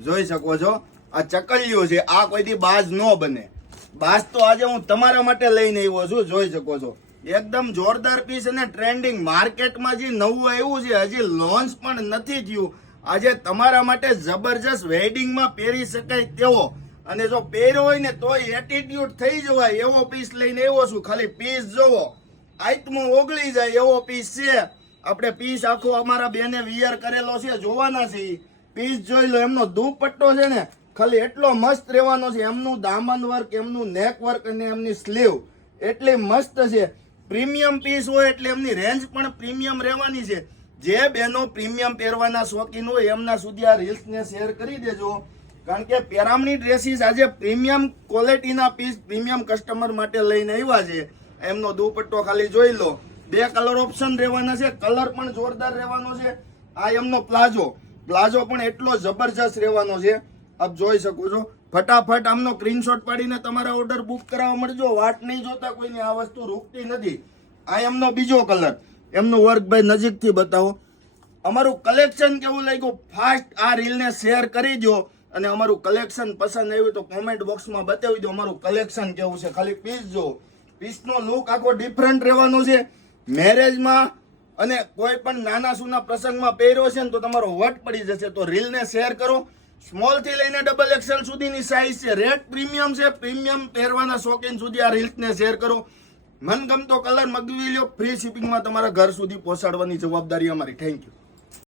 જોઈ શકો છો આ ચકલિયો છે, આ કોઈથી બાજ ન બને. બાજ તો આજે હું તમારા માટે લઈને આવ્યો છું. જોઈ શકો છો એકદમ જોરદાર પીસ અને ટ્રેન્ડિંગ માર્કેટમાં જે નવું આવ્યું છે, હજી લોન્ચ પણ નથી થયું. આજે તમારા માટે જબરજસ્ત વેડિંગમાં પહેરી શકાય તેવો, અને જો પહેર્યો હોય ને તોય એટીટ્યુડ થઈ જવાય એવો પીસ લઈને આવ્યો છું. ખાલી પીસ જોવો, આઈટમો ઓગળી જાય એવો પીસ છે. આપણે પીસ આખો અમારા બેને વિયર કરેલો છે, જોવાના છે. પીસ જોઈ લો, એમનો દુપટ્ટો છે ને ખાલી એટલો મસ્ત રહેવાનો છે. એમનું દામન વર્ક, એમનું નેક વર્ક અને એમની સ્લીવ એટલી મસ્ત છે. પ્રીમિયમ પીસ હોય એટલે એમની રેન્જ પણ પ્રીમિયમ રહેવાની છે. જે બહેનો પ્રીમિયમ પહેરવાના શોખીન હોય એમના સુધી આ રીલ્સને શેર કરી દેજો, કારણ કે પેરામણી ડ્રેસીસ આજે પ્રીમિયમ ક્વોલિટીના પીસ પ્રીમિયમ કસ્ટમર માટે લઈને આવ્યા છે. એમનો દુપટ્ટો ખાલી જોઈ લો, 2 કલર ઓપ્શન રહેવાના છે, કલર પણ જોરદાર રહેવાનો છે. આ એમનો પ્લાઝો પણ એટલો જબરજસ્ત રહેવાનો છે. આપ જોઈ શકો છો. ફટાફટ આમનો સ્ક્રીનશોટ પાડીને તમારા ઓર્ડર બુક કરાવવા મળજો. વાટ નહીં જોતા કોઈની, આ વસ્તુ રૂકતી નથી. આ એમનો બીજો કલર, એમનું વર્ક ભાઈ નજીકથી બતાવો. અમારું કલેક્શન કેવું લાગ્યું ફાસ્ટ આ રીલને શેર કરી દો, અને અમારું કલેક્શન પસંદ આવ્યું તો કોમેન્ટ બોક્સમાં બતાવી દો અમારું કલેક્શન કેવું છે. ખાલી પીસ જો, પીસનો લુક આખો ડિફરન્ટ રહેવાનો છે. મેરેજમાં અને કોઈ પણ નાના સૂના પ્રસંગમાં પહેર્યો છે ને તો તમારો વટ પડી જશે. તો રીલને શેર કરો. સ્મોલ થી લઈને ડબલ એક્સેલ સુધીની સાઇઝ છે. રેટ પ્રીમિયમ છે. પ્રીમિયમ પહેરવાના શોખીન સુધી આ રીલ્સને શેર કરો. મનગમતો કલર મગવી લો. ફ્રી શિપિંગમાં તમારા ઘર સુધી પહોંચાડવાની જવાબદારી અમારી. Thank you.